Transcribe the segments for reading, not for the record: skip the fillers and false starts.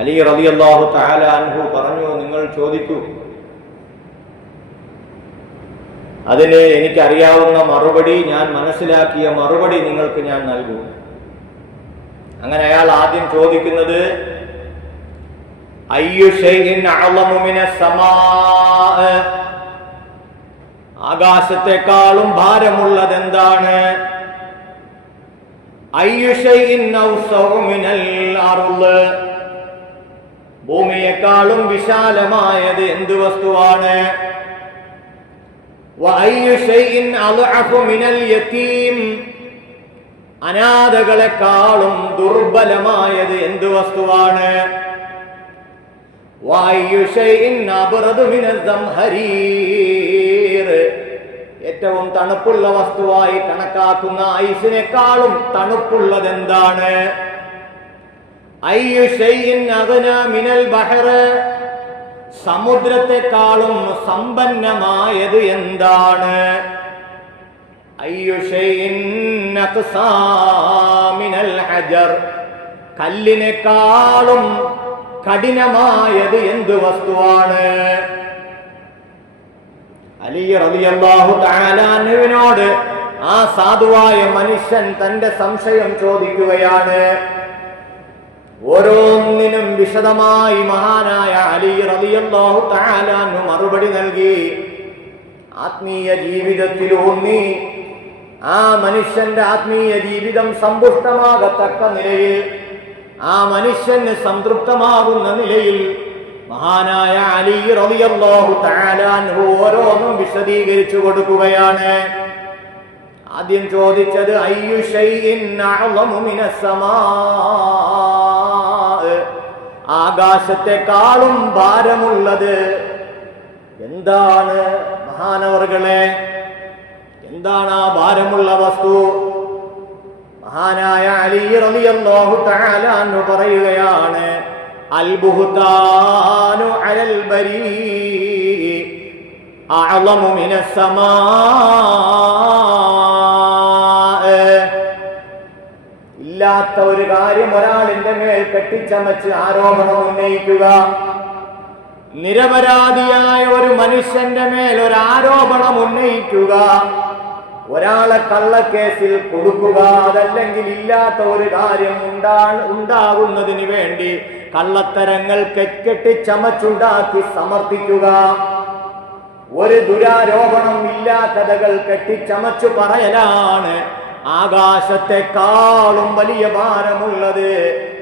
അലി റളിയല്ലാഹു തആല അൻഹു പറഞ്ഞു, നിങ്ങൾ ചോദിക്കൂ, അതിന് എനിക്കറിയാവുന്ന മറുപടി, ഞാൻ മനസ്സിലാക്കിയ മറുപടി നിങ്ങൾക്ക് ഞാൻ നൽകൂ. അങ്ങനെ അയാൾ ആദ്യം ചോദിക്കുന്നത്, അയ്യു ശൈഇൻ അഅളമു മിനസ് സമാഅ, ആകാശത്തെക്കാളും ഭാരമുള്ളത് എന്താണ്? അയ്യു ശൈഇൻ ഔസഉ മിനൽ അർള്, ഭൂമിയെക്കാളും വിശാലമായത് എന്ത് വസ്തുവാണ്? വഅയ്യു ശൈഇൻ അദ്അഫു മിനൽ യതീം, അനാഥകളെക്കാളും ദുർബലമായത് എന്ത് വസ്തുവാണ്? വഅയ്യു ശൈഇൻ അബ്റദു മിനൽ സംഹരീർ, ഏറ്റവും തണുപ്പുള്ള വസ്തുവായി കണക്കാക്കുന്ന ഐസിനേക്കാളും തണുപ്പുള്ളത് എന്താണ്? അയ്യു ശൈഇൻ അഗ്നാ മിനൽ ബഹർ, സമുദ്രത്തെക്കാളും സമ്പന്നമായത് എന്താണ്? അയ്യു ശൈഇൻ അഖ്സാ മിനൽ ഹജർ, കല്ലിനേക്കാളും കഠിനമായത് എന്ത് വസ്തുവാണ്? അലി റളിയല്ലാഹു തആല അൻഹുവിനോട് ആ സാധുവായ മനുഷ്യൻ തന്റെ സംശയം ചോദിക്കുകയാണ്. ഓരോന്നിനും വിശദമായി മഹാനായ അലി റളിയല്ലാഹു തആല അൻഹു മറുപടി നൽകി. ആത്മീയ ജീവിതത്തിൽ ഊന്നി ആ മനുഷ്യന്റെ ആത്മീയ ജീവിതം സമ്പുഷ്ടമാകത്തക്ക നിലയിൽ, ആ മനുഷ്യന് സംതൃപ്തമാകുന്ന നിലയിൽ മഹാനായ അലി റളിയല്ലാഹു തആല അൻഹു ഓരോന്നും വിശദീകരിച്ചു കൊടുക്കുകയാണ്. ആദ്യം ചോദിച്ചത് അയ്യു ശൈഇൻ അഅളമു മിനസ് സമാ, ആകാശത്തെക്കാളും ഭാരമുള്ളത് എന്താണ്? മഹാനവർകളെ, എന്താണ് ആ ഭാരമുള്ള വസ്തു? മഹാനായ അലി റളിയല്ലാഹു തആല അൻഹു പറയുകയാണ്, അൽ ബുഹ്താനു അലൽ ബരീ അഅളമു മിനസ് സമാ, ഇല്ലാത്ത ഒരു കാര്യം ഒരാളിന്റെ മേൽ കെട്ടിച്ചമച്ച് ആരോപണം ഉന്നയിക്കുക, നിരപരാധിയായ ഒരു മനുഷ്യന്റെ മേൽ ഒരു ആരോപണം ഉന്നയിക്കുക, ഒരാളെ കള്ളക്കേസിൽ കൊടുക്കുക, അതല്ലെങ്കിൽ ഇല്ലാത്ത ഒരു കാര്യം ഉണ്ടാകുന്നതിന് വേണ്ടി കള്ളത്തരങ്ങൾ കെട്ടിച്ചമച്ചുണ്ടാക്കി സമർപ്പിക്കുക, ഒരു ദുരാരോപണം ഇല്ലാത്തതകൾ കെട്ടിച്ചമച്ചു പറയലാണ് ആകാശത്തെക്കാളും വലിയ ഭാരമുള്ളത്.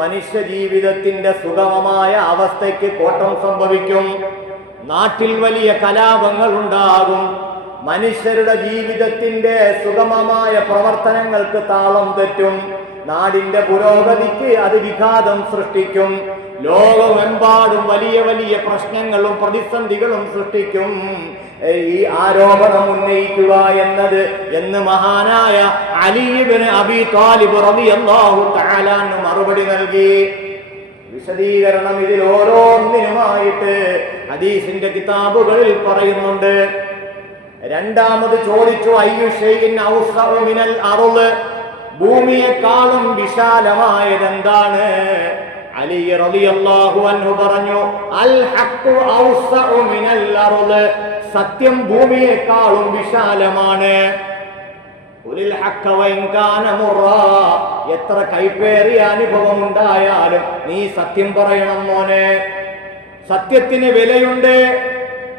മനുഷ്യ ജീവിതത്തിന്റെ സുഗമമായ അവസ്ഥയ്ക്ക് കോട്ടം സംഭവിക്കും. നാട്ടിൽ വലിയ കലാപങ്ങൾ ഉണ്ടാകും. മനുഷ്യരുടെ ജീവിതത്തിന്റെ സുഗമമായ പ്രവർത്തനങ്ങൾക്ക് താളം തെറ്റും. നാടിന്റെ പുരോഗതിക്ക് അത് വിഘാതം സൃഷ്ടിക്കും. ലോകമെമ്പാടും വലിയ വലിയ പ്രശ്നങ്ങളും പ്രതിസന്ധികളും സൃഷ്ടിക്കും ഈ ആരോപണം ഉന്നയിക്കുക എന്ന് മഹാനായ അലി ഇബ്നു അബീ ത്വാലിബ് റളിയല്ലാഹു തആല അൻഹു മറുപടി നൽകി. വിശദീകരണം ഇതിൽ ഓരോന്നിനുമായിട്ട് ഹദീസിന്റെ കിതാബുകളിൽ പറയുന്നുണ്ട്. രണ്ടാമത് ചോദിച്ചു, അയ്യു ശൈഇൻ ഔസഉ മിനൽ അർള്, ഭൂമിയെക്കാളും വിശാലമായത് എന്താണ്? അലി റളിയല്ലാഹു അൻഹു പറഞ്ഞു, അൽ ഹഖ്ഖു ഔസഉ മിനൽ അർള്, സത്യം ഭൂമിയെക്കാളും വിശാലമാണ്. ഉലിൽ ഹഖ്ഖ വഇൻ കാന മുറാ, എത്ര കൈപ്പേറിയ അനുഭവം ഉണ്ടായാലും നീ സത്യം പറയണം മോനെ. സത്യത്തിന് വിലയുണ്ട്.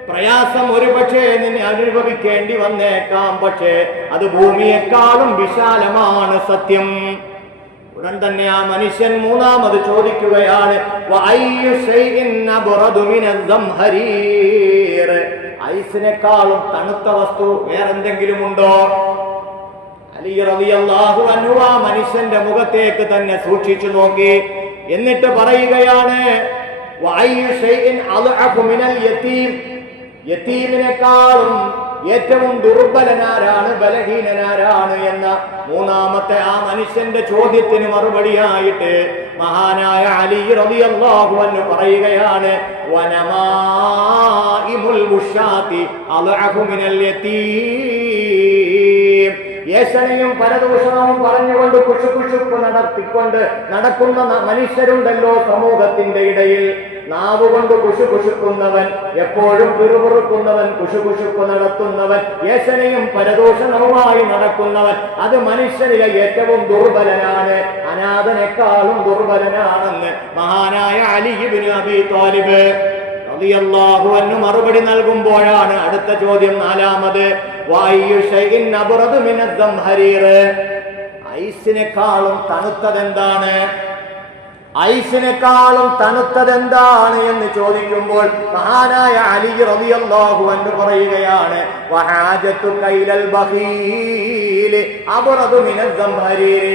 പ്രയാസം ഒരുപക്ഷെ നിന്നെ അനുഭവിക്കേണ്ടി വന്നേക്കാം, പക്ഷേ അത് ഭൂമിയെക്കാളും വിശാലമാണ് സത്യം. ഉടൻ തന്നെ ആ മനുഷ്യൻ മൂന്നാമത് ചോദിക്കുകയാണ്, വഅയ്യു ശൈഇൻ അബ്റദു മിനൽ സംഹരീർ, ഐസിനേക്കാളും തണുത്ത വസ്തു വേറെന്തെങ്കിലും ഉണ്ടോ? അലി റളിയല്ലാഹു അൻഹു ആ മനുഷ്യന്റെ മുഖത്തേക്ക് തന്നെ സൂക്ഷിച്ചു നോക്കി. എന്നിട്ട് പറയുകയാണ്, വഅയ്യു ശൈഇൻ അദ്അഫു മിനൽ യതീം, യതീമിനേക്കാളും ഏറ്റവും ദുർബലനാരാണ്, ബലഹീനനാരാണ് എന്ന മൂന്നാമത്തെ ആ മനുഷ്യന്റെ ചോദ്യത്തിന് മറുപടിയായിട്ട് മഹാനായ അലി റളിയല്ലാഹു അൻഹു പറയുകയാണ്, വനമാഇമുൽ മുഷാത്തി അദ്അഫു മിനൽ യതീം, യേശനയും പരദൂഷണവും പറഞ്ഞുകൊണ്ട് കുശുകുശുപ്പ് നടക്കുന്ന മനുഷ്യരുണ്ടല്ലോ സമൂഹത്തിന്റെ ഇടയിൽ. നാവുകൊണ്ട് കുശുകുശുക്കുന്നവൻ, എപ്പോഴും പിറുപിറുക്കുന്നവൻ, കുശുകുശുപ്പ് നടത്തുന്നവൻ, യേശനയും പരദൂഷണവുമായി നടക്കുന്നവൻ, അത് മനുഷ്യനിലെ ഏറ്റവും ദുർബലനാണ്, അനാഥനേക്കാളും ദുർബലനാണെന്ന് മഹാനായ അലി ഇബ്നു അബീ ത്വാലിബ് റളിയല്ലാഹു അൻഹു മറുപടി നൽകുമ്പോഴാണ് അടുത്ത ചോദ്യം, നാലാമത്, വഅയ്യു ശൈഇൻ അബ്റദു മിനദ് ദംഹരീർ, ഐസിനേക്കാളും തണുത്തതെന്താണ്, ഐസിനേക്കാളും തണുത്തതെന്താണ് എന്ന് ചോദിക്കുമ്പോൾ മഹാനായ അലി റളിയല്ലാഹു അൻഹു പറയുകയാണ്, വഹാജത്തു കൈലൽ ബഖീൽ അബ്റദു മിനദ് ദംഹരീർ,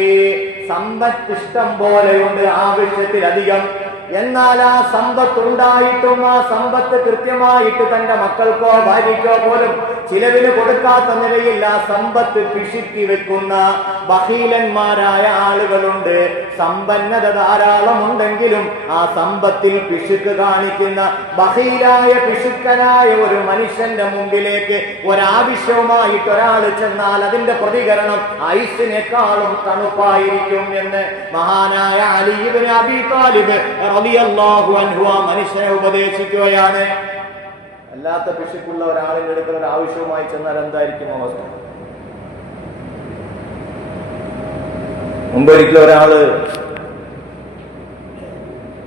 സമ്പത്ത് ഇഷ്ടം പോലെയുണ്ട്, ആവശ്യത്തിലധികം. എന്നാൽ ആ സമ്പത്ത് ഉണ്ടായിട്ടും ആ സമ്പത്ത് കൃത്യമായിട്ട് തന്റെ മക്കൾക്കോ ഭാര്യയ്ക്കോ പോലും ചിലവിന് കൊടുക്കാത്ത നിലയിൽ ആ സമ്പത്ത് പിശുക്കി വെക്കുന്ന ബഖീലന്മാരായ ആളുകളുണ്ട്. സമ്പന്നത ധാരാളമുണ്ടെങ്കിലും ആ സമ്പത്തിൽ പിശുക്ക് കാണിക്കുന്ന ബഖീലായ പിശുക്കനായ ഒരു മനുഷ്യന്റെ മുമ്പിലേക്ക് ഒരാവശ്യവുമായിട്ട് ഒരാൾ ചെന്നാൽ അതിന്റെ പ്രതികരണം ഐസിനേക്കാളും തണുപ്പായിരിക്കും എന്ന് മഹാനായ അലി ഇബ്നു അബീ ത്വാലിബ് റളിയല്ലാഹു അൻഹു ആ മനുഷ്യനെ ഉപദേശിക്കുകയാണ്. അല്ലാത്ത പിശുക്കുള്ള ഒരാളിന്റെ അടുക്കൽ ഒരു ആവശ്യവുമായി ചെന്നാൽ എന്തായിരിക്കും അവസ്ഥ? മുമ്പൊരിക്കലും ഒരാള്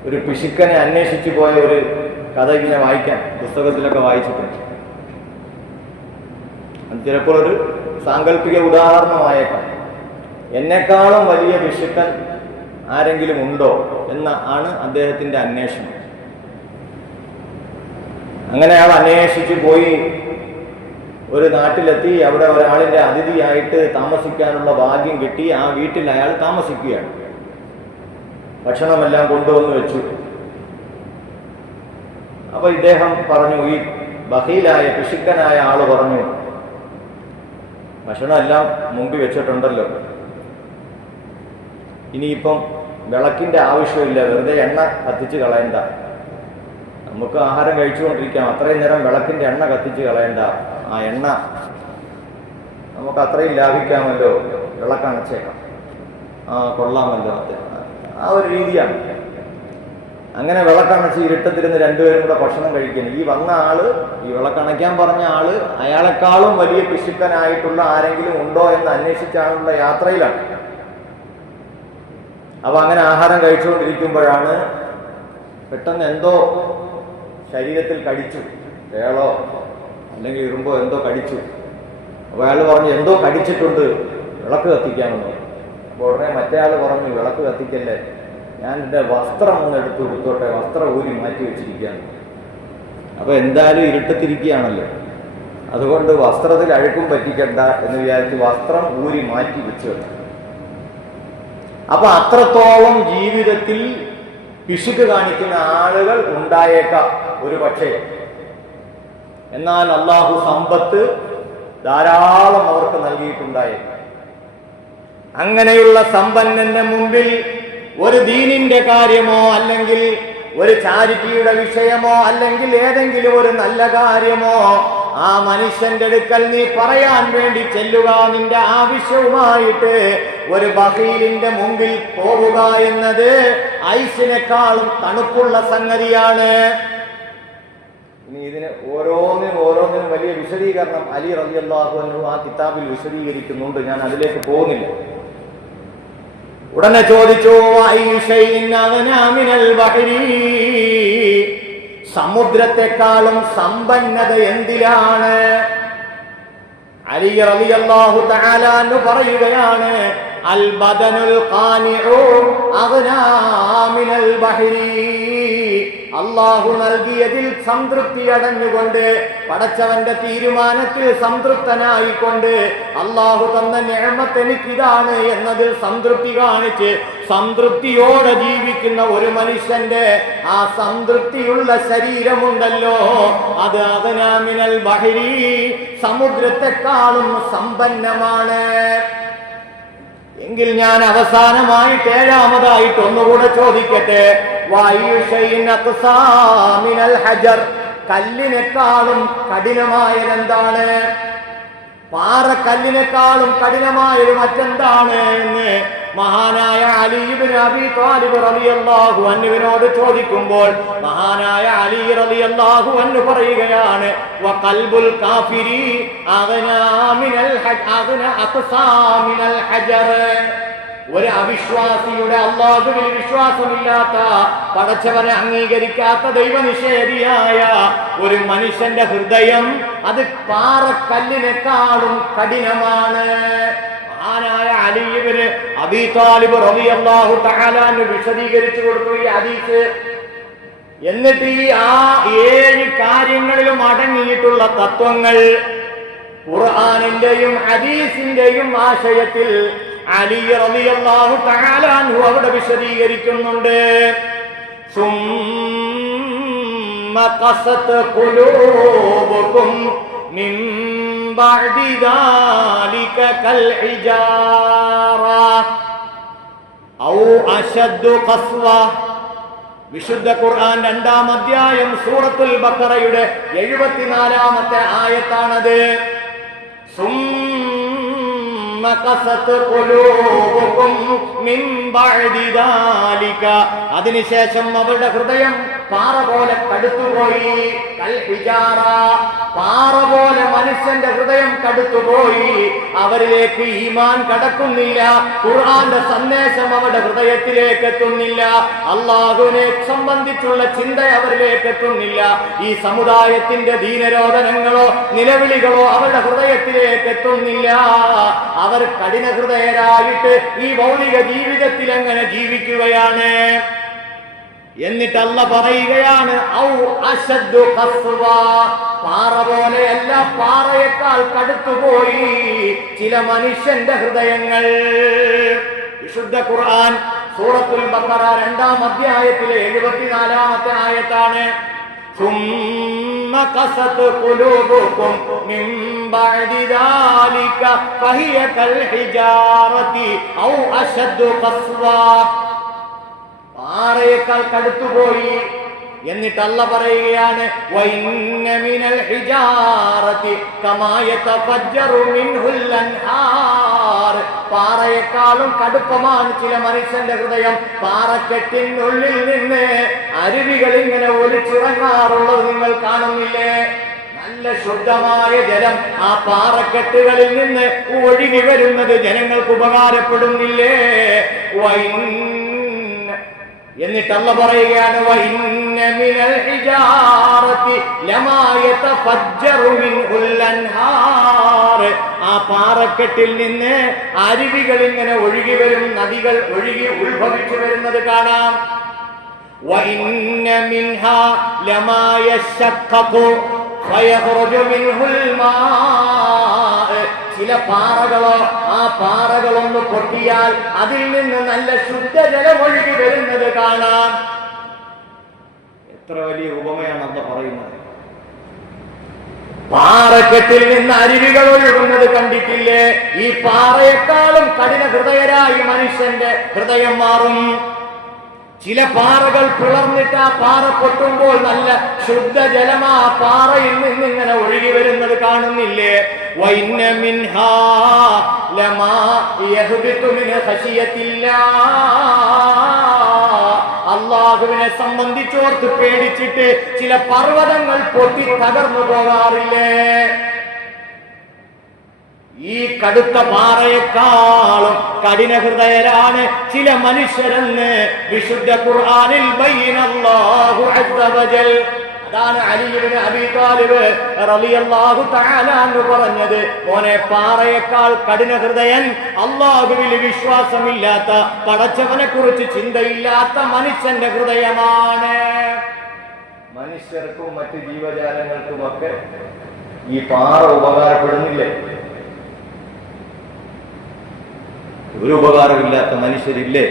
ഒരു പിശുക്കനെ അന്വേഷിച്ചു പോയ ഒരു കഥ ഇങ്ങനെ വായിക്കാൻ പുസ്തകത്തിലൊക്കെ വായിച്ചിട്ടുണ്ട്. അത് ചിലപ്പോൾ ഒരു സാങ്കല്പിക ഉദാഹരണമായേക്കാം. എന്നെക്കാളും വലിയ പിശുക്കൻ ആരെങ്കിലും ഉണ്ടോ ആണ് അദ്ദേഹത്തിന്റെ അന്വേഷണം. അങ്ങനെ അയാൾ അന്വേഷിച്ചു പോയി ഒരു നാട്ടിലെത്തി. അവിടെ ഒരാളിന്റെ അതിഥിയായിട്ട് താമസിക്കാനുള്ള ഭാഗ്യം കിട്ടി. ആ വീട്ടിൽ അയാൾ താമസിക്കുകയാണ്. ഭക്ഷണമെല്ലാം കൊണ്ടുവന്ന് വെച്ചു. അപ്പൊ ഇദ്ദേഹം പറഞ്ഞു, ഈ ബഖീലായ പിശുക്കനായ ആള് പറഞ്ഞു, ഭക്ഷണമെല്ലാം മുമ്പിൽ വെച്ചിട്ടുണ്ടല്ലോ, ഇനിയിപ്പം വിളക്കിന്റെ ആവശ്യമില്ല, വെറുതെ എണ്ണ കത്തിച്ച് കളയണ്ട, നമുക്ക് ആഹാരം കഴിച്ചുകൊണ്ടിരിക്കാം, അത്രയും നേരം വിളക്കിന്റെ എണ്ണ കത്തിച്ച് കളയണ്ട, ആ എണ്ണ നമുക്ക് അത്രയും ലാഭിക്കാമല്ലോ, വിളക്കണച്ചേക്കാം, കൊള്ളാമല്ലോ, ആ ഒരു രീതിയാണ്. അങ്ങനെ വിളക്കണച്ച് ഇരുട്ടത്തിരുന്ന് രണ്ടുപേരും കൂടെ ഭക്ഷണം കഴിക്കണം. ഈ വന്ന ആള്, ഈ വിളക്കണയ്ക്കാൻ പറഞ്ഞ ആള്, അയാളെക്കാളും വലിയ പിശുക്കനായിട്ടുള്ള ആരെങ്കിലും ഉണ്ടോ എന്ന് അന്വേഷിച്ചാണുള്ള യാത്രയിലാണ്. അപ്പൊ അങ്ങനെ ആഹാരം കഴിച്ചുകൊണ്ടിരിക്കുമ്പോഴാണ് പെട്ടെന്ന് എന്തോ ശരീരത്തിൽ കടിച്ചു, തേളോ അല്ലെങ്കിൽ ഇരുമ്പോ എന്തോ കടിച്ചു. അപ്പൊ അയാൾ പറഞ്ഞു, എന്തോ കടിച്ചിട്ടുണ്ട്, വിളക്ക് കത്തിക്കാമെന്ന്. അപ്പൊ ഉടനെ മറ്റേ ആള് പറഞ്ഞു, വിളക്ക് കത്തിക്കല്ലേ, ഞാൻ എൻ്റെ വസ്ത്രം ഒന്ന് എടുത്ത് കൊടുത്തോട്ടെ, വസ്ത്രം ഊരി മാറ്റി വെച്ചിരിക്കുകയാണ്. അപ്പൊ എന്തായാലും ഇരുട്ടത്തിരിക്കുകയാണല്ലോ, അതുകൊണ്ട് വസ്ത്രത്തിൽ അഴുക്കും പറ്റിക്കണ്ട എന്ന് വിചാരിച്ച് വസ്ത്രം ഊരി മാറ്റി വെച്ചു. അപ്പൊ അത്രത്തോളം ജീവിതത്തിൽ പിശുക്ക് കാണിക്കുന്ന ആളുകൾ ഉണ്ടായേക്കാം ഒരു പക്ഷേ. എന്നാൽ അള്ളാഹു സമ്പത്ത് ധാരാളം അവർക്ക് നൽകിയിട്ടുണ്ടായേക്കാം. അങ്ങനെയുള്ള സമ്പന്നന്റെ മുമ്പിൽ ഒരു ദീനിന്റെ കാര്യമോ അല്ലെങ്കിൽ ഒരു ചാരിറ്റിയുടെ വിഷയമോ അല്ലെങ്കിൽ ഏതെങ്കിലും ഒരു നല്ല കാര്യമോ ആ മനുഷ്യന്റെ അടുക്കൽ നീ പറയാൻ വേണ്ടി ചെല്ലുക, നിന്റെ ആവശ്യവുമായിട്ട് ഒരു ബഖീലിന്റെ മുമ്പിൽ പോവുക എന്നത് ഐസിനേക്കാളും തണുപ്പുള്ള സംഗതിയാണ്. ഇനി ഇതിന് ഓരോന്നിനും വലിയ വിശദീകരണം അലി റളിയല്ലാഹു അൻഹു ആ കിതാബിൽ വിശദീകരിക്കുന്നുണ്ട്. ഞാൻ അതിലേക്ക് പോകുന്നില്ല. ഉടനെ ചോദിച്ചു, സമുദ്രത്തെക്കാളും സമ്പന്നത എന്തിലാണ്? അലി റളിയല്ലാഹു തആല അൻഹു പറയുകയാണ്, അൽ ബദനുൽ ഖാനിഉ അഗ്നാ മിനൽ ബഹരി. അല്ലാഹു നൽകിയതിൽ സംതൃപ്തി അടഞ്ഞുകൊണ്ട്, പടച്ചവന്റെ തീരുമാനത്തിൽ സംതൃപ്തനായിക്കൊണ്ട്, അല്ലാഹു തന്ന നിഅമത്ത് എനിക്കിതാണ് എന്നതിൽ സംതൃപ്തി കാണിച്ച് സംതൃപ്തിയോടെ ജീവിക്കുന്ന ഒരു മനുഷ്യന്റെ ആ സംതൃപ്തിയുള്ള ശരീരമുണ്ടല്ലോ, അത് അഗ്നാ മിനൽ ബഹരി, സമുദ്രത്തെക്കാളും സമ്പന്നമാണ്. എങ്കിൽ ഞാൻ അവസാനമായിട്ട് ഏഴാമതായിട്ട് ഒന്നുകൂടെ ചോദിക്കട്ടെ, കല്ലിനേക്കാളും കഠിനമായതെന്താണ്? പാറക്കല്ലിനേക്കാളും കഠിനമായൊരു മറ്റെന്താണ് എന്ന് മഹാനായ അലി ഇബ്നു അബീ ത്വാലിബ് റളിയല്ലാഹു അൻഹുവിനോട് ചോദിക്കുമ്പോൾ മഹാനായ അലി റളിയല്ലാഹു അൻഹു പറയുകയാണ്, വഖൽബുൽ കാഫിരി അഗ്നാ മിനൽ അഖ്സാ മിനൽ ഹജർ. ഒരു അവിശ്വാസിയുടെ, അല്ലാഹുവിൽ വിശ്വാസമില്ലാത്ത, പടച്ചവനെ അംഗീകരിക്കാത്ത ദൈവനിഷേധിയായ ഒരു മനുഷ്യന്റെ ഹൃദയം അത് പാറക്കല്ലിനേക്കാളും കഠിനമാണ്. മഹാനായ അലി ഇബ്നു അബീ ത്വാലിബ് റളിയല്ലാഹു തആല അൻഹു വിശദീകരിച്ചു കൊടുത്തു ഈ ഹദീസ്. എന്നിട്ട് ഈ 7 കാര്യങ്ങളിലും അടങ്ങിയിട്ടുള്ള തത്വങ്ങൾ ഖുർആനിന്റെയും ഹദീസിന്റെയും ആശയത്തിൽ അലി റളിയല്ലാഹു തആല അൻഹു അവിടെ വിശദീകരിക്കുന്നുണ്ട്. സുമ്മ ഖസത് ഖുലൂബുകും മിൻ ബഅദി ദാലിക കൽ ഹിജാറ ഔ അശദ്ദു ഖസ്വ. വിശുദ്ധ ഖുർആൻ 2-ാം അധ്യായം സൂറത്തുൽ ബഖറയുടെ 74-ാമത്തെ ആയത്താണത്. അതിനുശേഷം അവരുടെ ഹൃദയം പാറ പോലെ കടുത്തുപോയി. പാറ പോലെ മനുഷ്യന്റെ ഹൃദയം കടുത്തുപോയി. അവരിലേക്ക് ഈമാൻ കടക്കുന്നില്ല. ഖുർആന്റെ സന്ദേശം അവരുടെ ഹൃദയത്തിലേക്ക് എത്തുന്നില്ല. അല്ലാഹുവിനെ സംബന്ധിച്ചുള്ള ചിന്ത അവരിലേക്ക് എത്തുന്നില്ല. ഈ സമുദായത്തിന്റെ ദീനരോധനങ്ങളോ നിലവിളികളോ അവരുടെ ഹൃദയത്തിലേക്ക് എത്തുന്നില്ല. അവർ കഠിന ഹൃദയരായിട്ട് ഈ ഭൗതിക ജീവിതത്തിൽ എങ്ങനെ ജീവിക്കുകയാണ്? എന്നിട്ട് അല്ലാഹ് പറയുകയാണ്, ഔ അശദ്ദു ഖസ്വ. പാറ പോലെയല്ല, പാറയേക്കാൾ കടുത്തുപോയി ചില മനുഷ്യന്റെ ഹൃദയങ്ങൾ. വിശുദ്ധ ഖുർആൻ സൂറത്തുൽ ബഖറ 2-ാം അധ്യായത്തിലെ 74-ാമത്തെ ആയത്താണ്. ثم قست قلوبكم من بعد ذلك فهي كالحجارة أو أشد قسوة. പാറയേക്കാൾ കടുത്തുപോയി. എന്നിട്ട് അല്ലാഹ് പറയുകയാണ്, വഇന്ന മിനൽ ഹിജാറതി കമാ യതഫജ്ജറു മിൻഹുൽ അൻഹാർ. പാറയേക്കാളും കടുപ്പമാണ് ചില മനുഷ്യന്റെ ഹൃദയം. പാറക്കെട്ടിനുള്ളിൽ നിന്ന് അരുവികൾ ഇങ്ങനെ ഒലിച്ചിറങ്ങാറുള്ളത് നിങ്ങൾ കാണുന്നില്ലേ? നല്ല ശുദ്ധമായ ജലം ആ പാറക്കെട്ടുകളിൽ നിന്ന് ഒഴുകി വരുന്നത് ജനങ്ങൾക്ക് ഉപകാരപ്പെടുന്നില്ലേ? എന്നിട്ട് അല്ലാഹ് പറയുകയാണ്, വഇന്ന മിനൽ ഹിജാറതി ലമാ യതഫജ്ജറു മിൻഹുൽ അൻഹാർ. ആ പാറക്കെട്ടിൽ നിന്ന് അരുവികൾ ഇങ്ങനെ ഒഴുകി വരും, നദികൾ ഒഴുകി ഉത്ഭവിച്ചു വരുന്നത് കാണാം. വഇന്ന മിൻഹാ ലമാ യശഖഖു ഫയഖ്റുജു മിൻഹുൽ മാ. ചില പാറകളോ ആ പാറകളൊന്ന് പൊട്ടിയാൽ അതിൽ നിന്ന് നല്ല ശുദ്ധജലം ഒഴുകി വരുന്നത് കാണാം. എത്ര വലിയ ഉപമയാണ് അല്ലാഹ് പറയുന്നത്. പാറക്കെട്ടിൽ നിന്ന് അരുവികൾ ഒഴുകുന്നത് കണ്ടിട്ടില്ലേ? ഈ പാറയെക്കാളും കഠിന ഹൃദയരായി മനുഷ്യന്റെ ഹൃദയം മാറും. ചില പാറകൾ പിളർന്നിട്ട് ആ പാറ പൊട്ടുമ്പോൾ നല്ല ശുദ്ധജലം ആ പാറയിൽ നിന്ന് ഇങ്ങനെ ഒഴുകി വരുന്നത് കാണുന്നില്ലേ? വഇന്ന മിൻഹാ ലമാ യഹ്ബിതു മിൻ ഖശിയത്തില്ലാഹ്. അല്ലാഹുവിനെ സംബന്ധിച്ചോർത്ത് പേടിച്ചിട്ട് ചില പർവ്വതങ്ങൾ പൊട്ടി തകർന്നു പോകാറില്ലേ? ഈ കടുത്ത പാറയെക്കാളും കഠിന ഹൃദയരാണ് ചില മനുഷ്യരെന്ന് വിശുദ്ധ ഖുർആനിൽ ബയ്യനല്ലാഹു അസ്സ വജൽ. അതാണ് അലി ഇബ്നു അബീ ത്വാലിബ് റളിയല്ലാഹു തആല അൻഹു പറഞ്ഞത്, മോനെ, പാറയേക്കാൾ കഠിന ഹൃദയൻ അല്ലാഹുവിൽ വിശ്വാസമില്ലാത്ത, പടച്ചവനെ കുറിച്ച് ചിന്തയില്ലാത്ത മനുഷ്യന്റെ ഹൃദയമാണ്. മനുഷ്യർക്കും മറ്റ് ജീവജാലങ്ങൾക്കുമൊക്കെ ഈ പാറ ഉപകാരപ്പെടുന്നില്ലേ? ഒരു ഉപകാരമില്ലാത്ത മനുഷ്യരില്ലേ?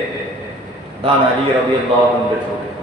അതാണ് അലി റളിയല്ലാഹു അൻഹുവിന്റെ ചോദ്യം.